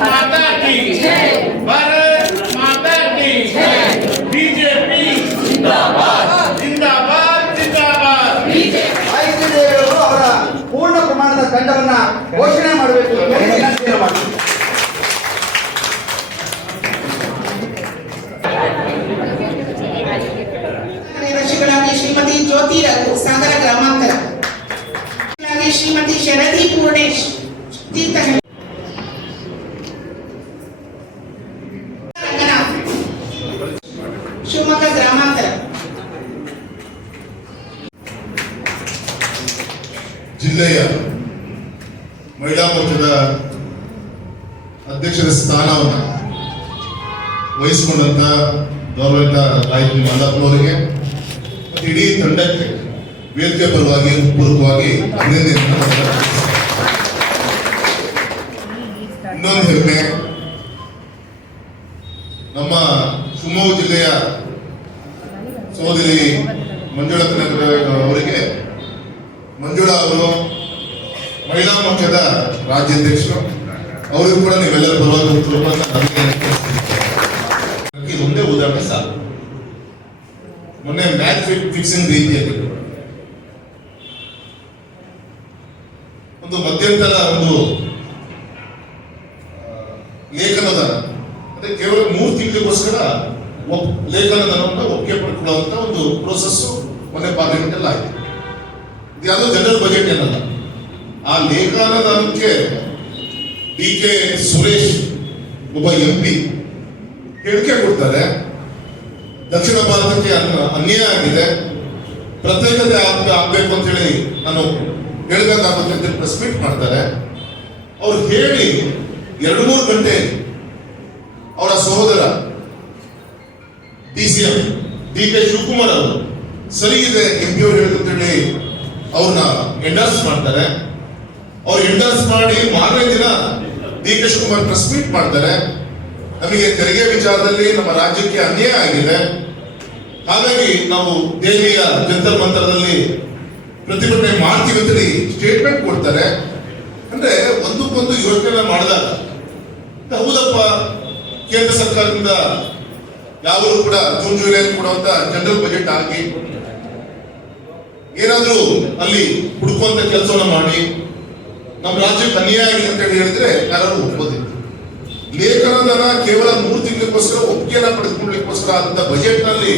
माता की बीजेपी जिंदाबाद जिंदाबाद जिंदाबाद बीजेपी जिंदाबाद जिंदाबाद जिंदाबाद भारत माता की भारत माता की माता की भारत माता की बीजेपी जिंदाबाद जिंदाबाद जिंदाबाद ಆಯ್ಕೆ ದೇವರು ಅವರ ಪೂರ್ಣ ಪ್ರಮಾಣದ ತಂಡವನ್ನ ಘೋಷಣೆ ಮಾಡಬೇಕು ಅಂತ ಹೇಳಿ ವಿನಂತಿಯನ್ನು ಮಾಡ್ತೀನಿ. ಕಾರ್ಯದರ್ಶಿಗಳಾಗಿ ಶ್ರೀಮತಿ ಜ್ಯೋತಿ ರಘು ಸಾಗರ ಗ್ರಾಮಾಂತರ ಾಗಿ ಶ್ರೀಮತಿ ಶರದಿ ಪೂರ್ಣೇಶ್ ತೀರ್ಥಹಳ್ಳಿ ಜಿಲ್ಲೆಯ ಮಹಿಳಾ ಮೋರ್ಚಾದ ಅಧ್ಯಕ್ಷರ ಸ್ಥಾನವನ್ನು ವಹಿಸಿಕೊಂಡಂತ ಗೌರವಿತ ಗಾಯತ್ರಿ ಮಲ್ಲಪ್ಪನವರಿಗೆ ಮತ್ತು ಇಡೀ ತಂಡಕ್ಕೆ ವೇದಿಕೆ ಪರವಾಗಿ ಪೂರ್ವಕವಾಗಿ. ಇನ್ನೊಂದು ಹೆಮ್ಮೆ, ನಮ್ಮ ಶಿವಮೊಗ್ಗ ಜಿಲ್ಲೆಯ ಸಹೋದರಿ ಮಂಜುಳಾ ಕನಕ ಮಂಜುಳಾ ಅವರು ಮಹಿಳಾ ಮಟ್ಟದ ರಾಜ್ಯಾಧ್ಯಕ್ಷರು, ಅವರಿಗೂ ಕೂಡ ನೀವೆಲ್ಲರೂ. ಇದು ಒಂದೇ ಉದಾಹರಣೆ ಸಾಕು ಮೊನ್ನೆ ಮ್ಯಾಚ್ ಫಿಕ್ಸಿಂಗ್ ರೀತಿಯಲ್ಲಿ ಒಂದು ಮಧ್ಯಂತರ ಒಂದು ಲೇಖನದ ಅಂದ್ರೆ ಕೇವಲ ಮೂರು ತಿಂಗಳಿಗೋಸ್ಕರ ಲೇಖನದ ಒಪ್ಪಿಗೆ ಪಡ್ಕೊಳ್ಳುವಂತ ಒಂದು ಪ್ರೋಸೆಸ್ ಮೊನ್ನೆ ಪಾರ್ಲಿಮೆಂಟ್ ಅಲ್ಲಿ ಇದು ಯಾವುದೋ ಜನರಲ್ ಬಜೆಟ್ ಏನಲ್ಲ ಆ ಲೇಖಾನುದಾನಕ್ಕೆ ಡಿ ಕೆ ಸುರೇಶ್ ಒಬ್ಬ ಎಂ ಪಿ ಹೇಳಿಕೆ ಕೊಡ್ತಾರೆ. ದಕ್ಷಿಣ ಭಾರತಕ್ಕೆ ಅನ್ಯಾಯ ಆಗಿದೆ. ಪ್ರತ್ಯೇಕತೆ ಆಗ್- ಆಗ್ಬೇಕು ಅಂತ ಹೇಳಿ ನಾನು ಹೇಳಬೇಕಾಗುತ್ತೆ ಅಂತ ಪ್ರೆಸ್ ಮೀಟ್ ಮಾಡ್ತಾರೆ. ಅವ್ರು ಹೇಳಿ ಎರಡು ಮೂರು ಗಂಟೆ ಅವರ ಸಹೋದರ D C M D K Shivakumar ಅವರು, ಸರಿ ಇದೆ ಎಂ ಪಿ ಅವರು ಹೇಳಿದಂತೇಳಿ ಅವ್ರನ್ನ ಎಂಡರ್ಸ್ ಮಾಡ್ತಾರೆ. ಅವ್ರು ಎಂಡರ್ಸ್ ಮಾಡಿ ಮಾರನೇ ದಿನ D K Shivakumar press meet ಮಾಡ್ತಾರೆ. ನಮಗೆ ತೆರಿಗೆ ವಿಚಾರದಲ್ಲಿ ನಮ್ಮ ರಾಜ್ಯಕ್ಕೆ ಅನ್ಯಾಯ ಆಗಿದೆ. ಹಾಗಾಗಿ ನಾವು ದೇವಿಯ ಜಂತರ್ ಮಂತ್ರದಲ್ಲಿ ಪ್ರತಿಭಟನೆ ಮಾಡ್ತೀವಿ ಅಂತೇಳಿ ಸ್ಟೇಟ್ಮೆಂಟ್ ಕೊಡ್ತಾರೆ. ಅಂದ್ರೆ ಒಂದಕ್ಕೊಂದು ಯೋಚನೆ ಮಾಡಿದಾಗ, ಹೌದಪ್ಪ, ಕೇಂದ್ರ ಸರ್ಕಾರದಿಂದ ಯಾವಾಗಲೂ ಕೂಡ ಜೂನ್ ಜುಲೈ ಕೊಡುವಂತ ಜನರಲ್ ಬಜೆಟ್ ಆಗಿ ಏನಾದ್ರೂ ಅಲ್ಲಿ ಹುಡುಕುವಂತ ಕೆಲಸವನ್ನ ಮಾಡಿ, ನಮ್ಮ ರಾಜ್ಯಕ್ಕೆ ಅನ್ಯಾಯ ಅಂತ ಹೇಳಿ ಹೇಳಿದ್ರೆ ಯಾರು ಒಪ್ಪೋದಿಲ್ಲ ಲೇಖನದನ್ನ ಕೇವಲ ಮೂರು ತಿಂಗಳಿಗೋಸ್ಕರ ಒಪ್ಪಿಗೆಯನ್ನ ಪಡೆದುಕೊಳ್ಳಲಿಕ್ಕೋಸ್ಕರ ಆದಂತ ಬಜೆಟ್ನಲ್ಲಿ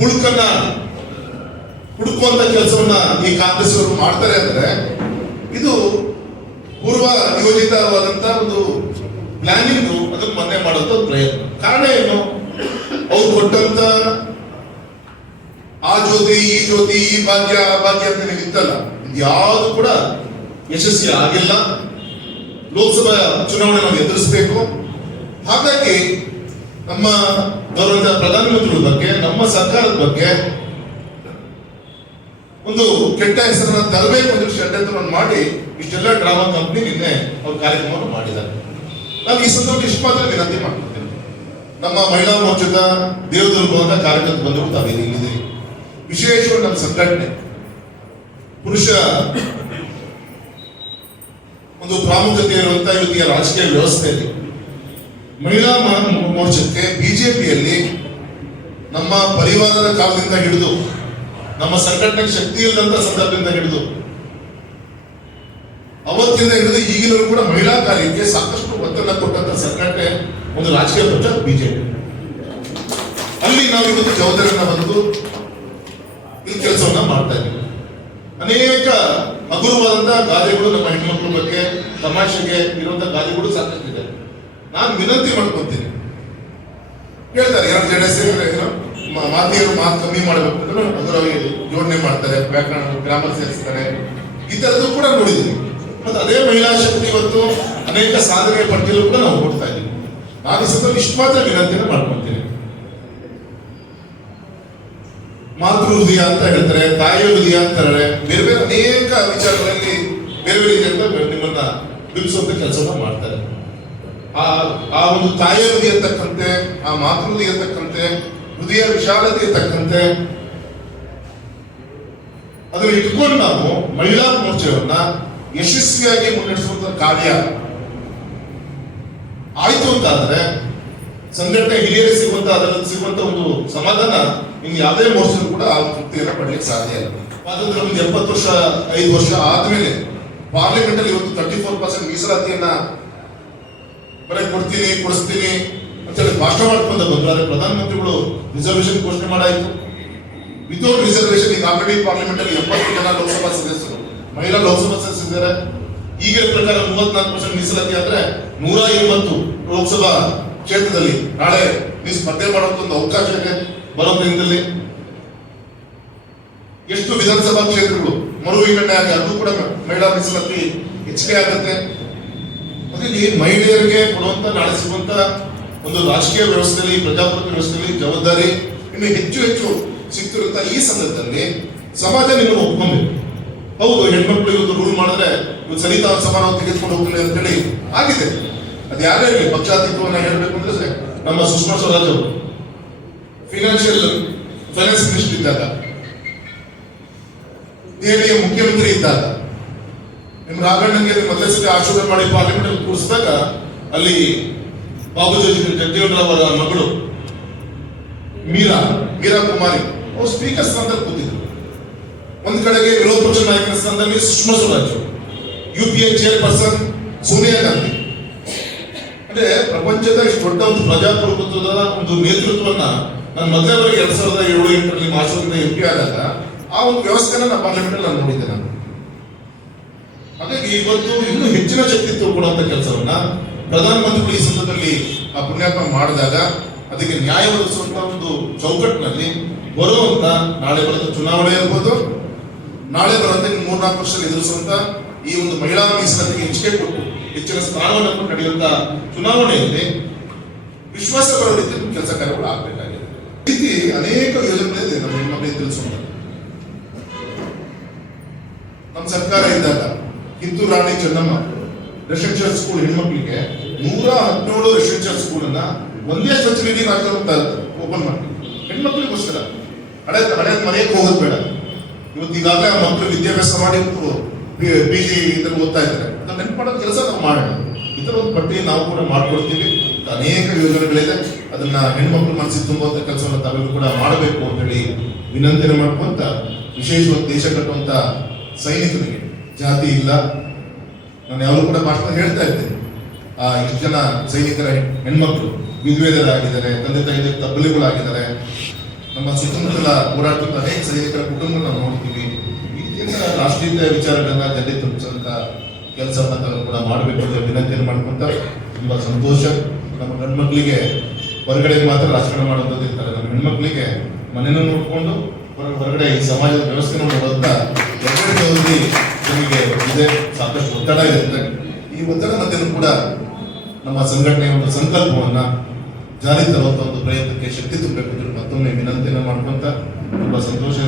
ಹುಡುಕನ್ನ, ಹುಡುಕುವಂತ ಕೆಲಸವನ್ನ ಈ ಕಾಂಗ್ರೆಸ್ ಅವರು ಮಾಡ್ತಾರೆ ಅಂದ್ರೆ ಇದು ಪೂರ್ವ ನಿಯೋಜಿತವಾದಂತ ಒಂದು ಪ್ಲಾನಿಂಗ್ ಅದನ್ನು ಮೊನ್ನೆ ಮಾಡುವಂತ ಪ್ರಯತ್ನ. ಕಾರಣ ಏನು? ಅವ್ರು ಕೊಟ್ಟಂತ ಆ ಜ್ಯೋತಿ, ಈ ಜ್ಯೋತಿ, ಈ ಭಾಗ್ಯ, ಆ ಭಾಗ್ಯ ಅಂತ ಇತ್ತಲ್ಲ? ಯಾವುದು ಕೂಡ ಯಶಸ್ವಿ ಆಗಿಲ್ಲ. ಲೋಕಸಭಾ ಚುನಾವಣೆ ನಾವು ಎದುರಿಸಬೇಕು. ಹಾಗಾಗಿ ನಮ್ಮ ಗೌರವದ ಪ್ರಧಾನಮಂತ್ರಿಗಳ ಬಗ್ಗೆ, ನಮ್ಮ ಸರ್ಕಾರದ ಬಗ್ಗೆ ಒಂದು ಕೆಟ್ಟ ಹೆಸರನ್ನ ತರಬೇಕು ಅಂತ ಷಡ್ಯಂತ್ರವನ್ನು ಮಾಡಿ ಇಷ್ಟೆಲ್ಲ ಡ್ರಾಮಾ ಕಂಪ್ನಿ ನಿನ್ನೆ ಅವ್ರ ಕಾರ್ಯಕ್ರಮವನ್ನು ಮಾಡಿದ್ದಾರೆ. ನಾನು ಈ ಸಂದರ್ಭ ಇಷ್ಟು ಮಾತ್ರ ವಿನಂತಿ ಮಾಡ್ಕೊಳ್ತೇನೆ. ನಮ್ಮ ಮಹಿಳಾ ಮೋರ್ಚಾದ ದೇವದುರ್ಗ ಕಾರ್ಯಕ್ರಮ ಬಂದರು ತಾವೇನು ಇಲ್ಲಿದ್ದೀರಿ ವಿಶೇಷವಾಗಿ ನಮ್ಮ ಸಂಘಟನೆ. ಪುರುಷ ಒಂದು ಪ್ರಾಮುಖ್ಯತೆ ಇರುವಂತಹ ಇವತ್ತಿನ ರಾಜಕೀಯ ವ್ಯವಸ್ಥೆಯಲ್ಲಿ ಮಹಿಳಾ ಮೋರ್ಚಕ್ಕೆ ಬಿಜೆಪಿಯಲ್ಲಿ ನಮ್ಮ ಪರಿವಾರದ ಕಾಲದಿಂದ ಹಿಡಿದು, ನಮ್ಮ ಸಂಘಟನೆಗೆ ಶಕ್ತಿ ಇಲ್ಲದಂತ ಸಂದರ್ಭದಿಂದ ಹಿಡಿದು, ಅವತ್ತಿಂದ ಹಿಡಿದು ಈಗಿನವರು ಕೂಡ ಮಹಿಳಾ ಕಾರ್ಯಕ್ಕೆ ಸಾಕಷ್ಟು ಒತ್ತಡ ಕೊಟ್ಟಂತ ಸಂಘಟನೆ ಒಂದು ರಾಜಕೀಯ ಪಕ್ಷ ಬಿಜೆಪಿ. ಅಲ್ಲಿ ನಾವು ಇವತ್ತು ಜವಾಬ್ದಾರಿಯನ್ನು ಬಂದು ಕೆಲಸವನ್ನ ಮಾಡ್ತಾ ಇದ್ದೀವಿ ಅನೇಕ ಹಗುರವಾದಂತಹ ಗಾದೆಗಳು ನಮ್ಮ ಹೆಣ್ಮಕ್ಳ ಬಗ್ಗೆ, ತಮಾಷೆಗೆ ಇರುವಂತಹ ಗಾದೆಗಳು ಸಾಕಷ್ಟಿದೆ ನಾನು ವಿನಂತಿ ಮಾಡ್ಕೊತೀನಿ. ಹೇಳ್ತಾರೆ, ಯಾರು ಜಡ ಸೇರಿದ್ರೆ ಮಾತಿಯರು ಮಾತು ಕಮ್ಮಿ ಮಾಡಬೇಕು ಅಂದ್ರೆ ಹಗುರವಾಗಿ ಜೋಡಣೆ ಮಾಡ್ತಾರೆ, ವ್ಯಾಕರಣ ಗ್ರಾಮರ್ ಸೇರಿಸ್ತಾರೆ. ಈ ತರದ್ದು ಕೂಡ ನೋಡಿದ್ದೀನಿ. ಮತ್ತೆ ಅದೇ ಮಹಿಳಾ ಶಕ್ತಿ ಇವತ್ತು ಅನೇಕ ಸಾಧನೆ ಪಟ್ಟಿಯಲ್ಲೂ ಕೂಡ ನಾವು ಹೋಗ್ತಾ ಇದ್ದೀವಿ. ನಾನು ಸ್ವಲ್ಪ ಇಷ್ಟು ಮಾತ್ರ ವಿನಂತಿಯನ್ನು ಮಾಡ್ಕೊಳ್ತೀನಿ ಮಾತೃ ಹೃದಯ ಅಂತ ಹೇಳ್ತಾರೆ ತಾಯಿ ಹೃದಯ ಅಂತಾರೆ ಬೇರೆ ಬೇರೆ ಅನೇಕ ವಿಚಾರಗಳಲ್ಲಿ ಬೇರೆ ಬೇರೆ ರೀತಿಯಿಂದ ನಿಮ್ಮನ್ನ ಬಿಡಿಸುವಂತ ಕೆಲಸವನ್ನ ಮಾಡ್ತಾರೆ. ಆ ಆ ಒಂದು ತಾಯಿಯ ಹೃದಯ ತಕ್ಕಂತೆ ಆ ಮಾತೃ ಹೃದಯ ತಕ್ಕಂತೆ ಹೃದಯ ವಿಶಾಲತೆ ತಕ್ಕಂತೆ ಅದನ್ನು ಇಟ್ಕೊಂಡು ನಾವು ಮಹಿಳಾ ಮೋರ್ಚೆಯನ್ನ ಯಶಸ್ವಿಯಾಗಿ ಮುನ್ನಡೆಸುವಂತ ಕಾರ್ಯ ಆಯ್ತು ಅಂತಾದ್ರೆ ಸಂಘಟನೆ ಹಿರಿಯರಿಗೆ ಸಿಗುವಂತ, ಅದರಲ್ಲಿ ಸಿಗುವಂತ ಒಂದು ಸಮಾಧಾನ ಇನ್ನು ಯಾವುದೇ ಮೋರ್ಚಾ ಕೂಡ ಆ ತೃಪ್ತಿಯನ್ನು ಪಡೆಯಲಿಕ್ಕೆ ಸಾಧ್ಯ ಇಲ್ಲ. ಸ್ವಾತಂತ್ರ್ಯ ಒಂದು ಎಪ್ಪತ್ತು ವರ್ಷ, ಐದು ವರ್ಷ ಆದ್ಮೇಲೆ ಪಾರ್ಲಿಮೆಂಟ್ ಅಲ್ಲಿ ಇವತ್ತು ತರ್ಟಿ ಫೋರ್ ಪರ್ಸೆಂಟ್ ಮೀಸಲಾತಿಯನ್ನ ಬರೀ ಕೊಡ್ತೀನಿ, ಕೊಡಿಸ್ತೀನಿ ಅಂತೇಳಿ ಭಾಷಣ ಮಾಡ್ಕೊಂಡ ಬಂದ್ರು ಪ್ರಧಾನಮಂತ್ರಿಗಳು ರಿಸರ್ವೇಶನ್ ಘೋಷಣೆ ಮಾಡಾಯ್ತು. ವಿತೌಟ್ ರಿಸರ್ವೇಶನ್ ಈಗ ಆಲ್ರೆಡಿ ಪಾರ್ಲಿಮೆಂಟ್ ಅಲ್ಲಿ ಎಪ್ಪತ್ತು ಜನ ಲೋಕಸಭಾ ಸದಸ್ಯರು, ಮಹಿಳಾ ಲೋಕಸಭಾ ಸದಸ್ಯರಿದ್ದಾರೆ ಈಗಿನ ಪ್ರಕಾರ ಮೂವತ್ನಾಲ್ಕು ಪರ್ಸೆಂಟ್ ಮೀಸಲಾತಿ ಆದ್ರೆ ನೂರ ಎಂಬತ್ತು ಲೋಕಸಭಾ ಕ್ಷೇತ್ರದಲ್ಲಿ ನಾಳೆ ನೀವು ಸ್ಪರ್ಧೆ ಮಾಡೋಕೆ ಒಂದು ಅವಕಾಶ ಇದೆ. ಬರೋ ದಿನದಲ್ಲಿ ಎಷ್ಟು ವಿಧಾನಸಭಾ ಕ್ಷೇತ್ರಗಳು ಮರು ವಿಂಗಡಣೆ ಆಗಿ ಅದು ಕೂಡ ಮಹಿಳಾ ಮೀಸಲಾತಿ ಹೆಚ್ಚಿಗೆ ಆಗುತ್ತೆ. ಹಾಗಾಗಿ ಮಹಿಳೆಯರಿಗೆ ಕೊಡುವಂತ ನಾಳೆ ಒಂದು ರಾಜಕೀಯ ವ್ಯವಸ್ಥೆಯಲ್ಲಿ, ಪ್ರಜಾಪ್ರಭುತ್ವ ವ್ಯವಸ್ಥೆಯಲ್ಲಿ ಜವಾಬ್ದಾರಿ ಇನ್ನು ಹೆಚ್ಚು ಹೆಚ್ಚು ಸಿಗ್ತಿರುವಂತ ಈ ಸಂದರ್ಭದಲ್ಲಿ ಸಮಾಜ ನಿಮ್ಮನ್ನು ಒಪ್ಕೊಬೇಕು ಹೌದು, ಹೆಣ್ಮಕ್ಳು ಇವತ್ತು ರೂಲ್ ಮಾಡಿದ್ರೆ ಇವತ್ತು ಸರಿತಾ ಸಮಾನ ತೆಗೆದುಕೊಂಡು ಹೋಗ್ತೀನಿ ಅಂತೇಳಿ ಆಗಿದೆ. ಅದು ಯಾರೇ ಪಕ್ಷಾತೀತವನ್ನ ಹೇಳಬೇಕು ಅಂದ್ರೆ ನಮ್ಮ ಸುಷ್ಮಾ ಸ್ವರಾಜ್ ಅವರು. ಫಿನಾನ್ಷಿಯಲ್ ಫೈನಾನ್ಸ್ ಮಿನಿಸ್ಟರ್ ಇದ್ದಾಗ, ದೆಹಲಿಯ ಮುಖ್ಯಮಂತ್ರಿ ಇದ್ದಾಗ, ನಿಮ್ಮ ರಾಘಣ್ಣಗೆ ಮೊದಲನೇ ಸತಿ ಆಶೀರ್ವಾದ ಮಾಡಿ ಪಾರ್ಲಿಮೆಂಟ್ ಅಲ್ಲಿ ಕೂರಿಸಿದಾಗ, ಅಲ್ಲಿ ಬಾಬು ಜಗಜೀವನ್ ಅವರ ಮಗಳು ಮೀರಾ ಮೀರಾ ಕುಮಾರಿ, ಅವ್ರು ಸ್ಪೀಕರ್ ಸ್ಥಾನದಲ್ಲಿ ಕೂತಿದ್ರು. ಒಂದ್ ಕಡೆಗೆ ವಿರೋಧ ಪಕ್ಷ ನಾಯಕರ ಸ್ಥಾನದಲ್ಲಿ Sushma Swaraj U P A chairperson Sonia Gandhi. ಅಂದ್ರೆ ಪ್ರಪಂಚದ ಇಷ್ಟು ದೊಡ್ಡ ಒಂದು ಪ್ರಜಾಪ್ರಭುತ್ವದ ಒಂದು ನೇತೃತ್ವವನ್ನ ನಾನು ಮೊದಲೇ ಎರಡ್ ಸಾವಿರದ ಏಳು, ಎಂಟರಲ್ಲಿ ಮಾರ್ಚದಿಂದ ಎಂ ಪಿ ಆದಾಗ ಆ ಒಂದು ವ್ಯವಸ್ಥೆನ ನಮ್ಮ ಪಾರ್ಲಿಮೆಂಟ್ ಅಲ್ಲಿ ನಾನು ನೋಡಿದ್ದೆ ನಾನು. ಹಾಗಾಗಿ ಇವತ್ತು ಇನ್ನೂ ಹೆಚ್ಚಿನ ಶಕ್ತಿ ಕೊಡುವಂತ ಕೆಲಸವನ್ನ ಪ್ರಧಾನಮಂತ್ರಿಗಳು ಈ ಸಂದರ್ಭದಲ್ಲಿ ಆ ಪುಣ್ಯಾತ್ಮ ಮಾಡಿದಾಗ ಅದಕ್ಕೆ ನ್ಯಾಯ ಒದಗಿಸುವಂತ ಒಂದು ಚೌಕಟ್ಟಿನಲ್ಲಿ ಬರುವಂತ ನಾಳೆ ಬರುವಂತ ಚುನಾವಣೆ ಇರ್ಬೋದು. ನಾಳೆ ಇನ್ನು ಮೂರ್ನಾಲ್ಕು ವರ್ಷದಲ್ಲಿ ಎದುರಿಸುವಂತ ಈ ಒಂದು ಮಹಿಳಾ ಮೀಸಲಾತಿಗೆ ಹೆಚ್ಚಿಗೆ ಕೊಟ್ಟು ಹೆಚ್ಚಿನ ಸ್ಥಾನವನ್ನು ನಡೆಯುವಂತ ಚುನಾವಣೆಯಲ್ಲಿ ವಿಶ್ವಾಸ ಬರೋ ರೀತಿ ಕೆಲಸ ಕಾರ್ಯಗಳು ಆಗ್ಬೇಕಾಗಿದೆ. ರೀತಿ ಅನೇಕ ಯೋಜನೆಗಳಿದೆ ನಮ್ಮ ಹೆಣ್ಮಕ್ಳಿಗೆ ತಿಳಿಸೋಣ ನಮ್ಮ ಸರ್ಕಾರ ಇದ್ದಾಗ, ಕಿತ್ತೂರು ರಾಣಿ ಚೆನ್ನಮ್ಮ ರೆಸಿಡೆನ್ಷಿಯಲ್ ಸ್ಕೂಲ್ ಹೆಣ್ಮಕ್ಳಿಗೆ ನೂರ ಹದಿನೇಳು ರೆಸಿಡೆನ್ಷಿಯಲ್ ಸ್ಕೂಲ್ ಅನ್ನ ಒಂದೇ ನಿಧಿ ರಾಜ್ಯದ ಓಪನ್ ಮಾಡಿ ಹೆಣ್ಮಕ್ಳಿಗೋಸ್ಕರ ಹಳೆ ಹಳೆ ಮನೆಗೆ ಹೋಗೋದು ಬೇಡ. ಇವತ್ತು ಈಗಾಗಲೇ ಮಕ್ಕಳು ವಿದ್ಯಾಭ್ಯಾಸ ಮಾಡಿ ಪಿ ಜಿ ಇದ್ರಲ್ಲಿ ಓದ್ತಾ ಇದ್ದಾರೆ. ಅದನ್ನ ನೆನ್ಪು ಮಾಡೋ ಕೆಲಸ ನಾವು ಮಾಡೋಣ. ಇದರ ಒಂದು ಪಟ್ಟಿ ನಾವು ಕೂಡ ಮಾಡ್ಕೊಡ್ತೀವಿ. ಅನೇಕ ಯೋಜನೆಗಳಿದೆ. ಅದನ್ನ ಹೆಣ್ಮಕ್ಳು ಮನಸ್ಸಿಗೆ ತುಂಬುವಂತ ಕೆಲಸವನ್ನು ತಾವೆಲ್ಲರೂ ಕೂಡ ಮಾಡಬೇಕು ಅಂತ ಹೇಳಿ ವಿನಂತಿನ ಮಾಡ್ಕೊಂತ ವಿಶೇಷವಾಗಿ ದೇಶ ಕಟ್ಟುವಂತ ಸೈನಿಕರಿಗೆ ಜಾತಿ ಇಲ್ಲ. ನಾನು ಯಾವಾಗಲೂ ಕೂಡ ಭಾಷಣ ಹೇಳ್ತಾ ಇದ್ದೇನೆ ಆ ಇಷ್ಟು ಜನ ಸೈನಿಕರ, ಹೆಣ್ಮಕ್ಳು ವಿದ್ವೇದರಾಗಿದ್ದಾರೆ ತಂದೆ ತಾಯಿ ತಬ್ಬಲಿಗಳಾಗಿದ್ದಾರೆ. ನಮ್ಮ ಸುತ್ತಮುತ್ತಲ ಹೋರಾಟದ ಅನೇಕ ಸೈನಿಕರ ಕುಟುಂಬ ನಾವು ನೋಡ್ತೀವಿ ರಾಷ್ಟ್ರೀಯ ವಿಚಾರಗಳನ್ನ ಜಲ್ಲಿ ತುಂಬಿಸುವಂತ ಕೆಲಸವನ್ನ ಕೂಡ ಮಾಡಬೇಕು ಅಂತ ವಿನಂತಿಯನ್ನು ಮಾಡ್ಕೊಂತ ತುಂಬಾ ಸಂತೋಷ. ನಮ್ಮ ಗಂಡ್ಮಕ್ಳಿಗೆ ಹೊರಗಡೆ ಮಾತ್ರ ರಾಜಕಾರಣ ಮಾಡುವಂಥದ್ದು ಇರ್ತಾರೆ. ನಮ್ಮ ಹೆಣ್ಮಕ್ಳಿಗೆ ಮನೆಯನ್ನು ನೋಡಿಕೊಂಡು ಹೊರ- ಹೊರಗಡೆ ಈ ಸಮಾಜದ ವ್ಯವಸ್ಥೆ ನೋಡುವಂತ ನಮಗೆ ಇದೆ. ಸಾಕಷ್ಟು ಒತ್ತಡ ಇರುತ್ತೆ ಈ ಒತ್ತಡ ಮಧ್ಯೆ ಕೂಡ ನಮ್ಮ ಸಂಘಟನೆಯ ಒಂದು ಸಂಕಲ್ಪವನ್ನ ಜಾರಿ ತರುವಂತ ಒಂದು ಪ್ರಯತ್ನಕ್ಕೆ ಶಕ್ತಿ ತುಂಬಬೇಕು. ಮತ್ತೊಮ್ಮೆ ವಿನಂತಿಯನ್ನು ಮಾಡ್ಕೊಂತ ತುಂಬಾ ಸಂತೋಷ